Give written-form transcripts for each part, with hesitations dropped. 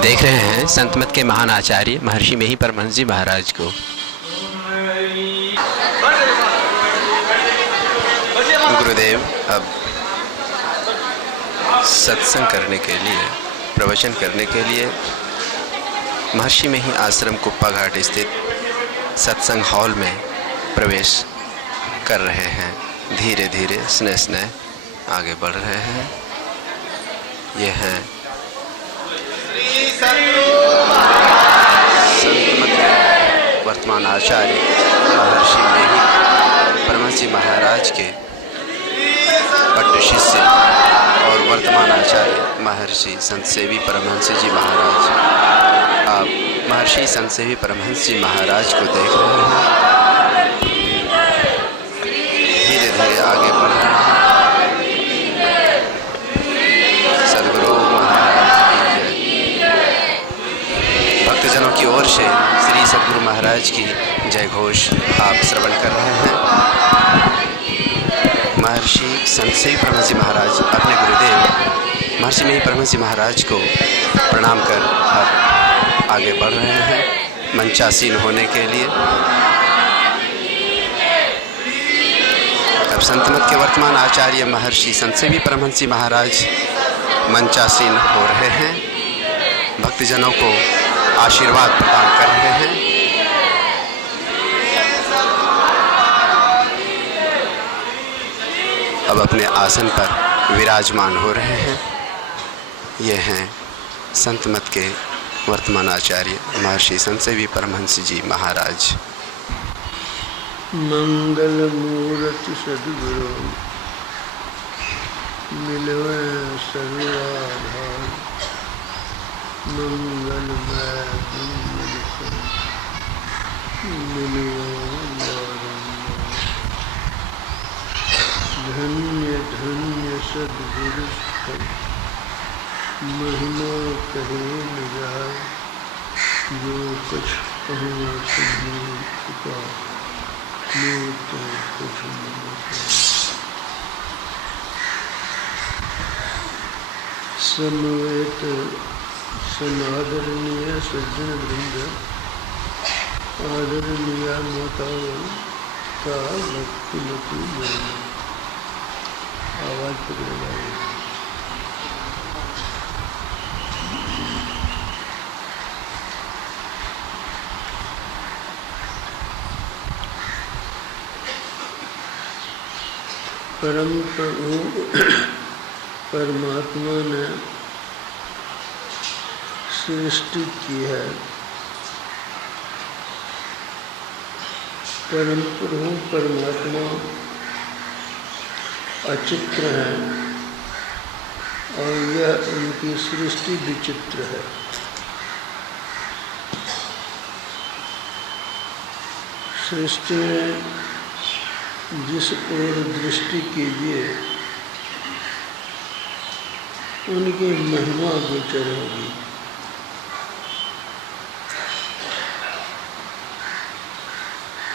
देख रहे हैं संत मत के महान आचार्य महर्षि मेही परमहंस जी महाराज को। गुरुदेव अब सत्संग करने के लिए, प्रवचन करने के लिए महर्षि मेही आश्रम कुप्पा घाट स्थित सत्संग हॉल में प्रवेश कर रहे हैं। धीरे धीरे स्नेह स्नेह आगे बढ़ रहे हैं। ये हैं संत वर्तमान आचार्य महर्षि मेही परमहंस जी महाराज के पट्ट शिष्य और वर्तमान आचार्य महर्षि संत सेवी परमहंस जी महाराज। आप महर्षि संत सेवी परमहंस जी महाराज को देख रहे हैं, धीरे धीरे आगे बढ़ रहे हैं। सदगुरु महाराज की जय। भक्तजनों की ओर से श्री सदगुरु महाराज की जय घोष आप श्रवण कर रहे हैं। महर्षि संत सेवी परमहंस जी महाराज अपने गुरुदेव महर्षि मेही परमहंस जी महाराज को प्रणाम कर अब आगे बढ़ रहे हैं मंचासीन होने के लिए। अब संत मत के वर्तमान आचार्य महर्षि संत सेवी परमहंस जी महाराज मंचासीन हो रहे हैं, भक्तजनों को आशीर्वाद प्रदान कर रहे हैं। अब अपने आसन पर विराजमान हो रहे हैं। ये हैं संत मत के वर्तमान आचार्य महर्षि संत सेवी परमहंस जी महाराज। मंगल मूर्ति सद्गुरु मिलवे सर्वाधार, मंगलमय धन्य धन्य सद्गुरु महिमा कहे न जाए, जो कुछ कहो चुका तो कुछ समवेत समादरणीय सज्जन वृंद, आदरणीय माताओं का भक्तिमती बोलना। आवाज पकड़े जाए। परम प्रभु परमात्मा ने सृष्टि की है। परम प्रभु परमात्मा अचित्र है और यह उनकी सृष्टि विचित्र है। सृष्टि में जिस ओर दृष्टि कीजिए उनकी महिमा गोचर होगी।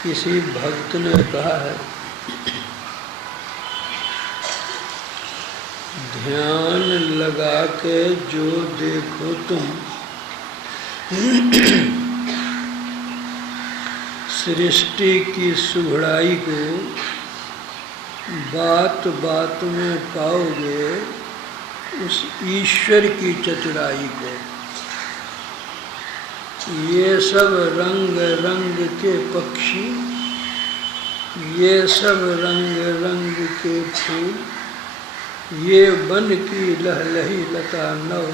किसी भक्त ने कहा है, ध्यान लगा के जो देखो तुम, सृष्टि की सुघड़ाई को बात बात में पाओगे, उस ईश्वर की चतुराई को। ये सब रंग रंग के पक्षी, ये सब रंग रंग के फूल, ये वन की लहलही लता नव,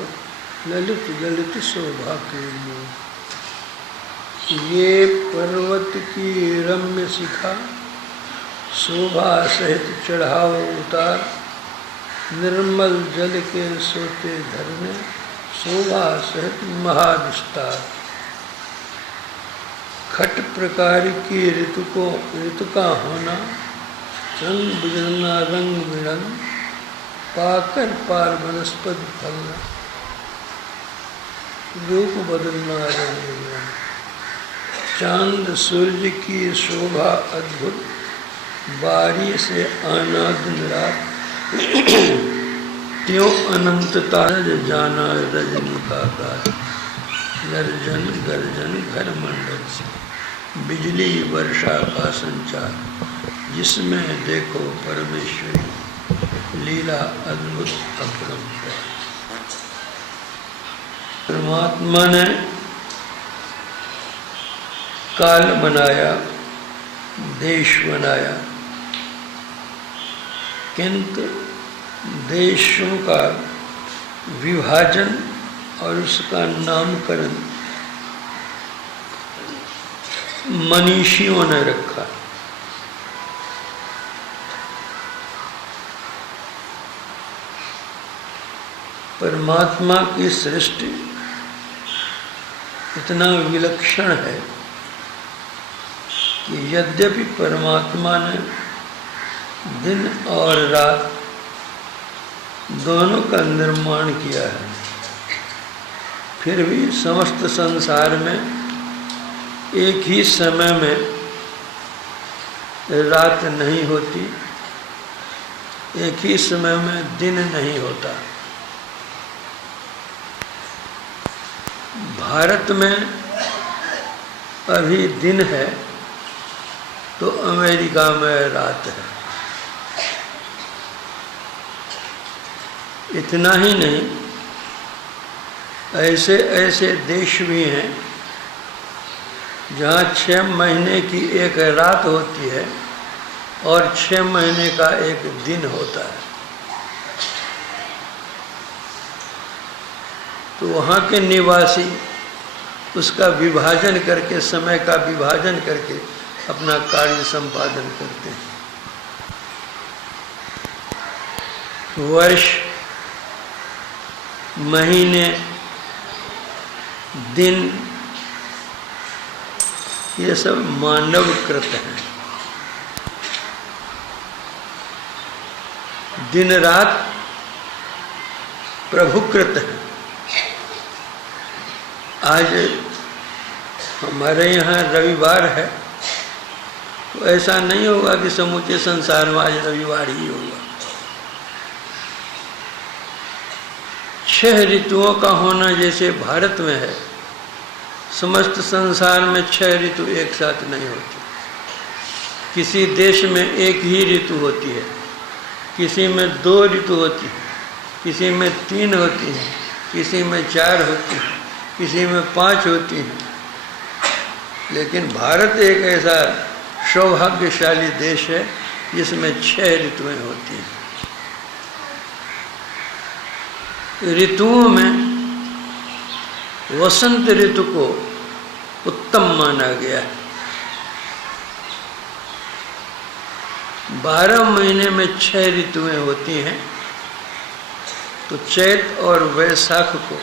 ललित ललित शोभा के मूल। ये पर्वत की रम्य शिखा, शोभा सहित चढ़ाओ उतार, निर्मल जल के सोते झरने, शोभा सहित महाविस्तार। खट प्रकार की ऋतु का होना, रंग बिगड़ना रंग बिड़न, पाकर पार वनस्पति फलना, रूप बदलना रंग बिड़न। चांद सूर्य की शोभा अद्भुत, बारी से आना दिन रात, त्यों अनंतता जाना रजनी का गर्जन गर्जन घर मंडल से, बिजली वर्षा का संचार, जिसमें देखो परमेश्वरी लीला अद्भुत अपरंपार। परमात्मा ने काल बनाया, देश बनाया, किंतु देशों का विभाजन और उसका नामकरण मनीषियों ने रखा। परमात्मा की सृष्टि इतना विलक्षण है कि यद्यपि परमात्मा ने दिन और रात दोनों का निर्माण किया है, फिर भी समस्त संसार में एक ही समय में रात नहीं होती, एक ही समय में दिन नहीं होता। भारत में अभी दिन है तो अमेरिका में रात है। इतना ही नहीं, ऐसे ऐसे देश भी हैं जहाँ 6 महीने की एक रात होती है और 6 महीने का एक दिन होता है। तो वहाँ के निवासी उसका विभाजन करके, समय का विभाजन करके अपना कार्य संपादन करते हैं। वर्ष, महीने, दिन, ये सब मानवकृत हैं। दिन रात प्रभुकृत हैं। आज हमारे यहाँ रविवार है तो ऐसा नहीं होगा कि समूचे संसार में आज रविवार ही होगा। 6 ऋतुओं का होना जैसे भारत में है, समस्त संसार में 6 ऋतु एक साथ नहीं होती। किसी देश में एक ही ऋतु होती है, किसी में 2 ऋतु होती है, किसी में 3 होती है, किसी में 4 होती है, किसी में 5 होती हैं। लेकिन भारत एक ऐसा सौभाग्यशाली देश है जिसमें 6 ऋतुएं होती हैं। ऋतुओं में वसंत ऋतु को उत्तम माना गया है। 12 महीने में 6 ऋतुएं होती हैं, तो चैत और वैशाख को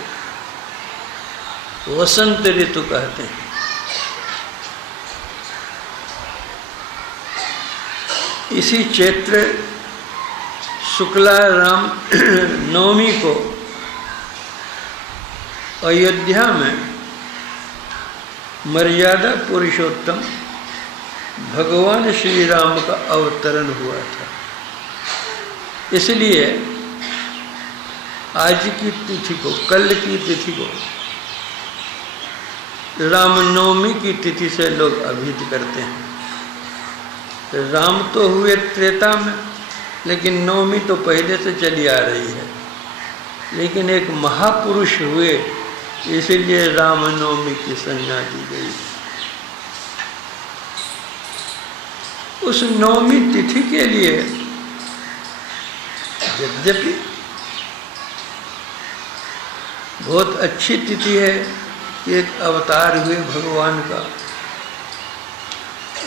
वसंत ऋतु कहते हैं। इसी चैत्र शुक्ला राम नवमी को अयोध्या में मर्यादा पुरुषोत्तम भगवान श्री राम का अवतरण हुआ था। इसलिए आज की तिथि को, कल की तिथि को रामनवमी की तिथि से लोग अभिहित करते हैं। राम तो हुए त्रेता में, लेकिन नवमी तो पहले से चली आ रही है। लेकिन एक महापुरुष हुए, इसलिए रामनवमी की संज्ञा दी गई। उस नवमी तिथि के लिए यद्यपि बहुत अच्छी तिथि है, एक अवतार हुए भगवान का,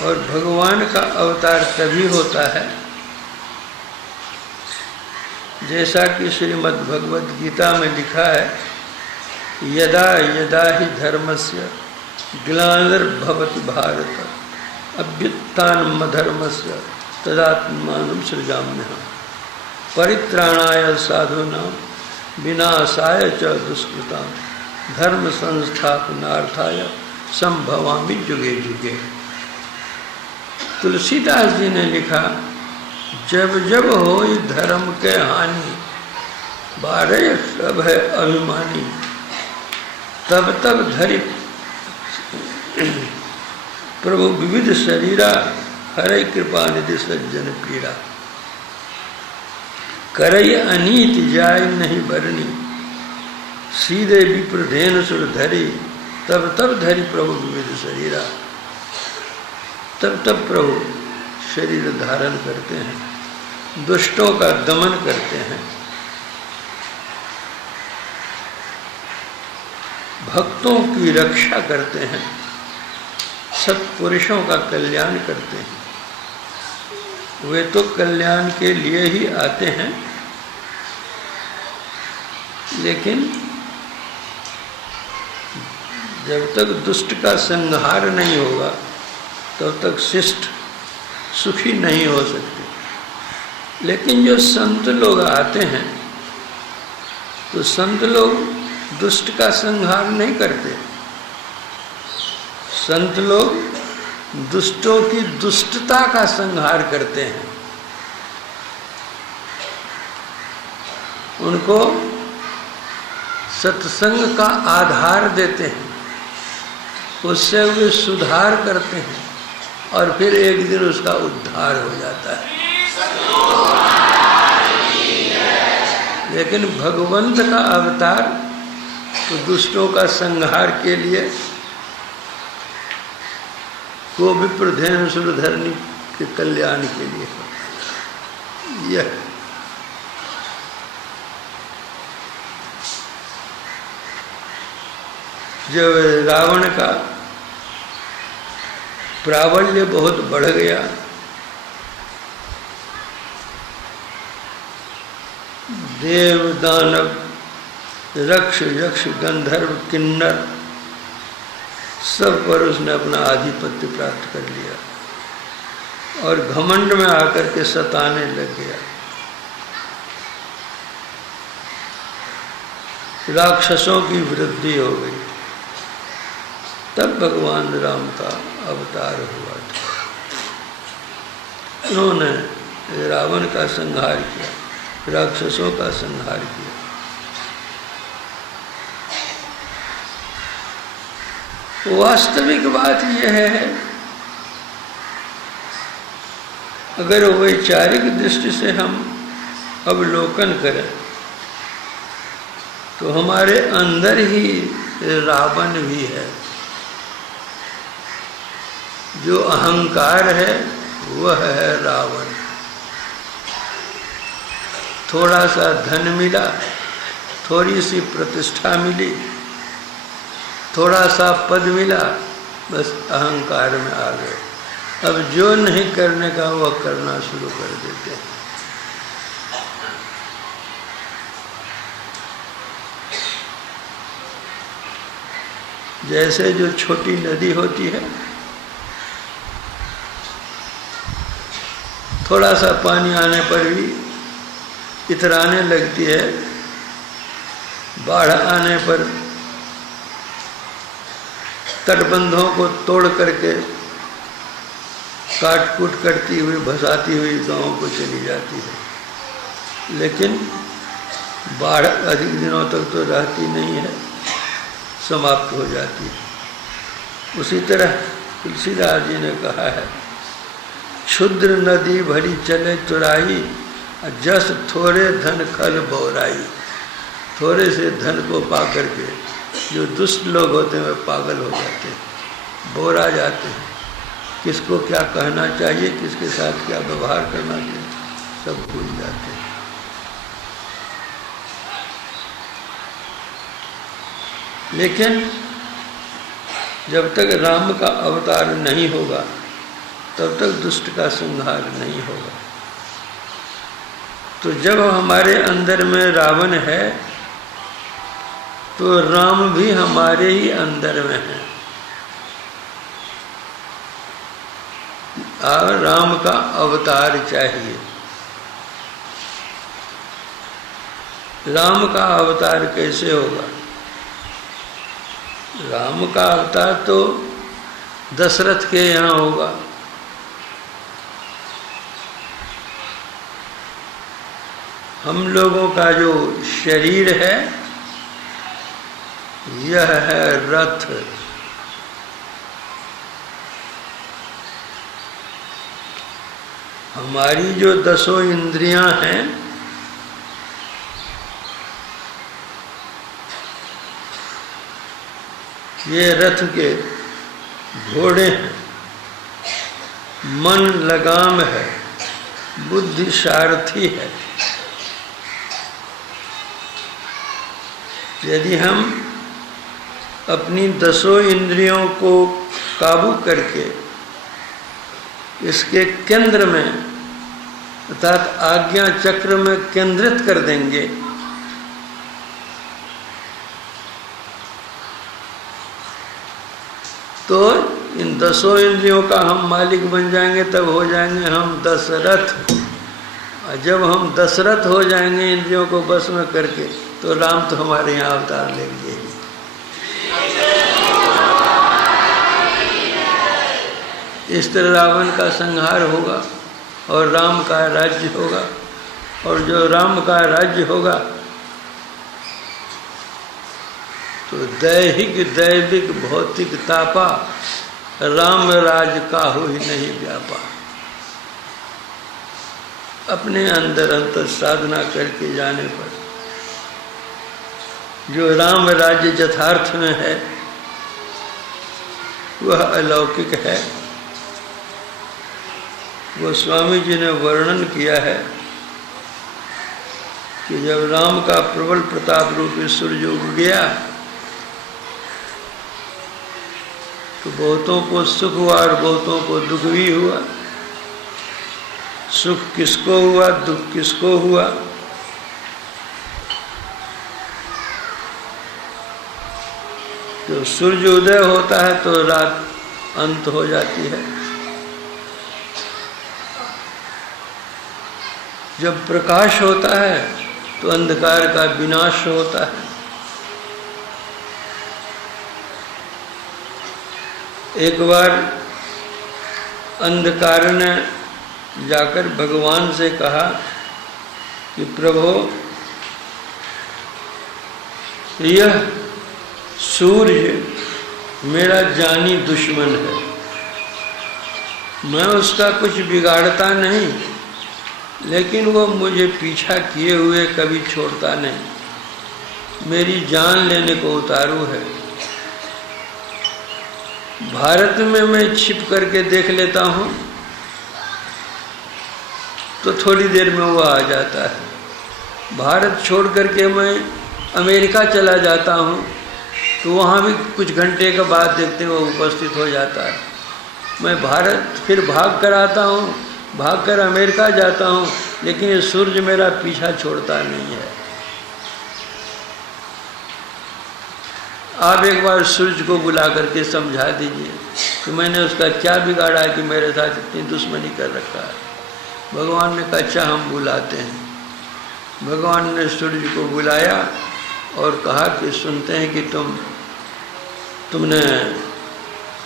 और भगवान का अवतार तभी होता है जैसा कि श्रीमद् भगवद गीता में लिखा है, यदा यदा ही धर्मस्य ग्लानिर्भवति भारत अभ्युत्थानमधर्मस्य तदात्मानं सृजाम्यहम् परित्राणाय साधूनां विनाशाय च दुष्कृतां धर्म संस्थापनार्थाय संभवामि जुगे जुगे। तुलसीदास जी ने लिखा, जब जब होई धर्म के हानि, बारे सब है अभिमानी। तब तब धरि प्रभु विविध शरीरा, हरे कृपा निधि सज्जन पीड़ा। करई अनीत जाय नहीं बरनी, सीधे विप्रधेन सुर धरी। तब तब धरि प्रभु विविध शरीरा, तब तब प्रभु शरीर धारण करते हैं, दुष्टों का दमन करते हैं, भक्तों की रक्षा करते हैं, सत्पुरुषों का कल्याण करते हैं। वे तो कल्याण के लिए ही आते हैं, लेकिन जब तक दुष्ट का संहार नहीं होगा तब तक शिष्ट सुखी नहीं हो सकते। लेकिन जो संत लोग आते हैं तो संत लोग दुष्ट का संहार नहीं करते। संत लोग दुष्टों की दुष्टता का संहार करते हैं, उनको सत्संग का आधार देते हैं, उससे वे सुधार करते हैं और फिर एक दिन उसका उद्धार हो जाता है। लेकिन भगवंत का अवतार तो दुष्टों का संहार के लिए, को विप्रधेन सुरधरनी के कल्याण के लिए। यह जब रावण का प्राबल्य बहुत बढ़ गया, देव दानव रक्ष यक्ष गंधर्व किन्नर सब पर उसने अपना आधिपत्य प्राप्त कर लिया और घमंड में आकर के सताने लग गया। राक्षसों की वृद्धि हो गई। तब भगवान राम का अवतार हुआ था। उन्होंने रावण का संहार किया, राक्षसों का संहार किया। वास्तविक बात यह है, अगर वैचारिक दृष्टि से हम अवलोकन करें तो हमारे अंदर ही रावण भी है। जो अहंकार है वह है रावण। थोड़ा सा धन मिला, थोड़ी सी प्रतिष्ठा मिली, थोड़ा सा पद मिला, बस अहंकार में आ गए। अब जो नहीं करने का वह करना शुरू कर देते हैं। जैसे जो छोटी नदी होती है, थोड़ा सा पानी आने पर भी इतराने लगती है, बाढ़ आने पर तटबंधों को तोड़ करके काट कूट करती हुई भसाती हुई गांवों को चली जाती है। लेकिन बाढ़ अधिक दिनों तक तो रहती नहीं है, समाप्त हो जाती है। उसी तरह तुलसीदास जी ने कहा है, क्षुद्र नदी भरी चले तुराई, जस थोड़े धन खल बोराई। थोड़े से धन को पा करके जो दुष्ट लोग होते हैं वे पागल हो जाते हैं, बोरा जाते हैं। किसको क्या कहना चाहिए, किसके साथ क्या व्यवहार करना चाहिए, सब भूल जाते हैं। लेकिन जब तक राम का अवतार नहीं होगा तब तक दुष्ट का संहार नहीं होगा। तो जब हमारे अंदर में रावण है तो राम भी हमारे ही अंदर में है। और राम का अवतार चाहिए। राम का अवतार कैसे होगा? राम का अवतार तो दशरथ के यहाँ होगा। हम लोगों का जो शरीर है यह है रथ। हमारी जो 10 इंद्रियां हैं, ये रथ के घोड़े हैं। मन लगाम है, बुद्धि सारथी है। यदि हम अपनी 10 इंद्रियों को काबू करके इसके केंद्र में अर्थात आज्ञा चक्र में केंद्रित कर देंगे तो इन 10 इंद्रियों का हम मालिक बन जाएंगे, तब हो जाएंगे हम दशरथ। और जब हम दशरथ हो जाएंगे इंद्रियों को बस में करके, तो राम तो हमारे यहाँ अवतार लेंगे। इस तरह रावण का संहार होगा और राम का राज्य होगा। और जो राम का राज्य होगा तो दैहिक दैविक भौतिक तापा राम राज काहू ही नहीं व्यापा। अपने अंदर अंतर साधना करके जाने पर जो राम राज्य यथार्थ में है वह अलौकिक है। वो स्वामी जी ने वर्णन किया है कि जब राम का प्रबल प्रताप रूपी सूर्य उग गया तो बहुतों को सुख हुआ और बहुतों को दुख भी हुआ। सुख किसको हुआ, दुख किसको हुआ? तो सूर्य उदय होता है तो रात अंत हो जाती है। जब प्रकाश होता है तो अंधकार का विनाश होता है। एक बार अंधकार ने जाकर भगवान से कहा कि प्रभु, यह सूर्य मेरा जानी दुश्मन है, मैं उसका कुछ बिगाड़ता नहीं, लेकिन वो मुझे पीछा किए हुए कभी छोड़ता नहीं, मेरी जान लेने को उतारू है। भारत में मैं छिप करके देख लेता हूँ तो थोड़ी देर में वो आ जाता है। भारत छोड़ करके मैं अमेरिका चला जाता हूँ तो वहाँ भी कुछ घंटे के बाद देखते हैं वो उपस्थित हो जाता है। मैं भारत फिर भाग कर आता हूँ, भाग कर अमेरिका जाता हूँ, लेकिन ये सूर्य मेरा पीछा छोड़ता नहीं है। आप एक बार सूर्य को बुला करके समझा दीजिए कि मैंने उसका क्या बिगाड़ा है कि मेरे साथ इतनी दुश्मनी कर रखा है। भगवान ने कहा अच्छा हम बुलाते हैं। भगवान ने सूर्य को बुलाया और कहा कि सुनते हैं कि तुमने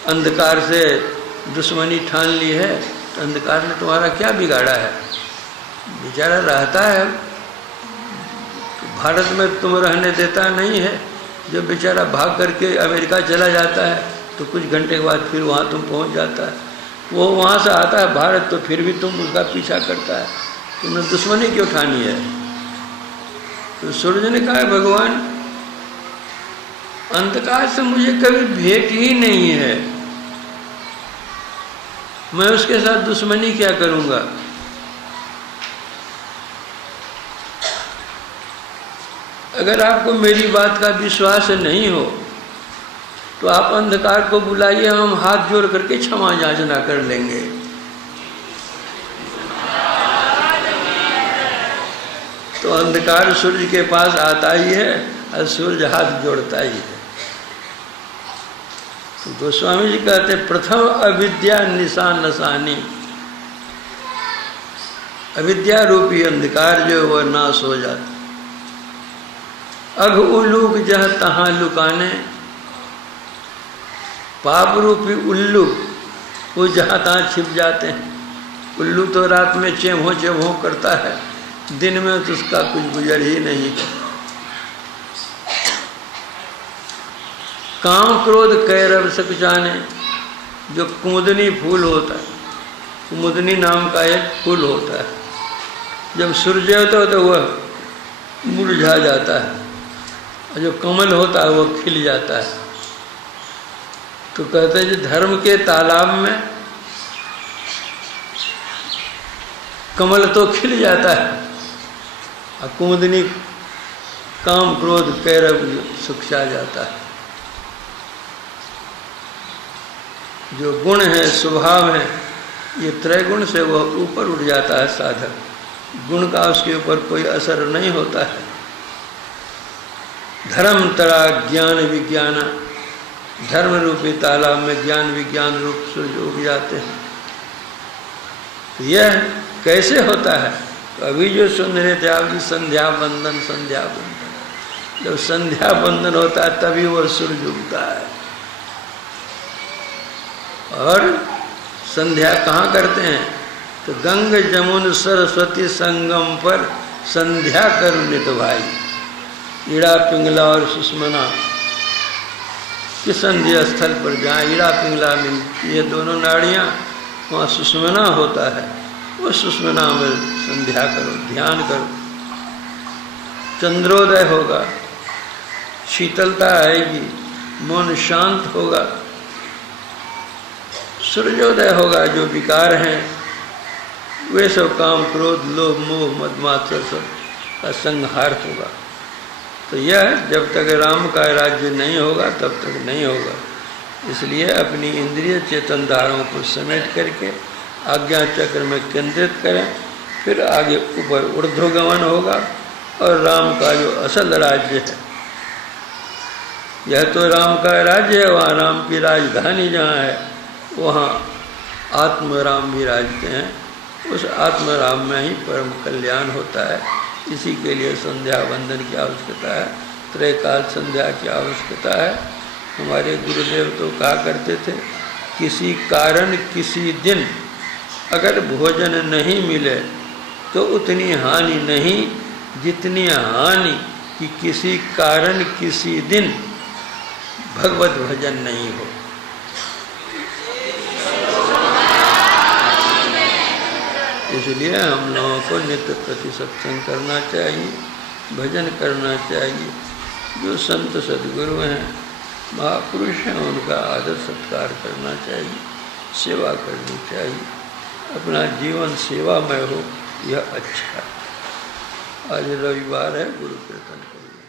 अंधकार से दुश्मनी ठान ली है, तो अंधकार ने तुम्हारा क्या बिगाड़ा है? बेचारा रहता है, भारत में तुम रहने देता नहीं है। जब बेचारा भाग करके अमेरिका चला जाता है तो कुछ घंटे के बाद फिर वहाँ तुम पहुँच जाता है। वो वहाँ से आता है भारत तो फिर भी तुम उसका पीछा करता है। तुमने दुश्मनी क्यों ठानी है? तो सूर्य ने कहा भगवान, अंधकार से मुझे कभी भेंट ही नहीं है, मैं उसके साथ दुश्मनी क्या करूँगा? अगर आपको मेरी बात का विश्वास नहीं हो तो आप अंधकार को बुलाइए, हम हाथ जोड़ करके क्षमा याचना कर लेंगे। तो अंधकार सूर्य के पास आता ही है और सूर्य हाथ जोड़ता ही है। तो गोस्वामी जी कहते प्रथम अविद्या निशा नसानी, अविद्या रूपी अंधकार जो वह नाश हो जाता। अघ उल्लूक जह तहाँ लुकाने, पाप रूपी उल्लू वो जहाँ तहाँ छिप जाते हैं। उल्लू तो रात में चेम्हो करता है, दिन में तो उसका कुछ गुजर ही नहीं है। काम क्रोध कैरव सक जाने, जो कुमुदनी फूल होता है, कुमुदनी नाम का एक फूल होता है, जब सूर्य होता है तो वह मुरझा जाता है, और जो कमल होता है वो खिल जाता है। तो कहते हैं कि धर्म के तालाब में कमल तो खिल जाता है, और कुमुदनी काम क्रोध कैरव सुखा जाता है। जो गुण है, स्वभाव है, ये त्रैगुण से वह ऊपर उठ जाता है साधक, गुण का उसके ऊपर कोई असर नहीं होता है। धर्म तरा ज्ञान विज्ञान, धर्म रूपी तालाब में ज्ञान विज्ञान रूप सूर्य उग जाते हैं। यह कैसे होता है? तो अभी जो सुन रहे थे आप, संध्या बंदन, संध्या बंदन, जब संध्या बंदन होता है तभी वह सूर्य उगता है। और संध्या कहाँ करते हैं? तो गंग जमुन सरस्वती संगम पर संध्या करुणित भाई, ईड़ा पिंगला और सुषमना के संध्या स्थल पर जहाँ ईड़ा पिंगला मिलती, ये दोनों नाड़ियाँ, वहाँ सुषमना होता है, वो सुषमना में संध्या करो, ध्यान करो, चंद्रोदय होगा, शीतलता आएगी, मन शांत होगा, सूर्योदय होगा, जो विकार हैं वे सब काम क्रोध लोभ मोह मद मात्सर्य सब का संहार होगा। तो यह जब तक राम का राज्य नहीं होगा तब तक नहीं होगा। इसलिए अपनी इंद्रिय चेतन धाराओं को समेट करके आज्ञा चक्र में केंद्रित करें, फिर आगे ऊपर ऊर्ध्वगमन होगा और राम का जो असल राज्य है, यह तो राम का राज्य है, वहाँ राम की राजधानी जहाँ है वहाँ आत्मराम विराजते हैं, उस आत्मराम में ही परम कल्याण होता है। इसी के लिए संध्या वंदन की आवश्यकता है, त्रैकाल संध्या की आवश्यकता है। हमारे गुरुदेव तो कहा करते थे, किसी कारण किसी दिन अगर भोजन नहीं मिले तो उतनी हानि नहीं जितनी हानि कि किसी कारण किसी दिन भगवत भजन नहीं हो। इसलिए हम लोगों को नित्य प्रति सत्संग करना चाहिए, भजन करना चाहिए। जो संत सद्गुरु हैं, महापुरुष हैं, उनका आदर सत्कार करना चाहिए, सेवा करनी चाहिए, अपना जीवन सेवामय हो, यह अच्छा है। आज रविवार है, गुरु कीर्तन करिए।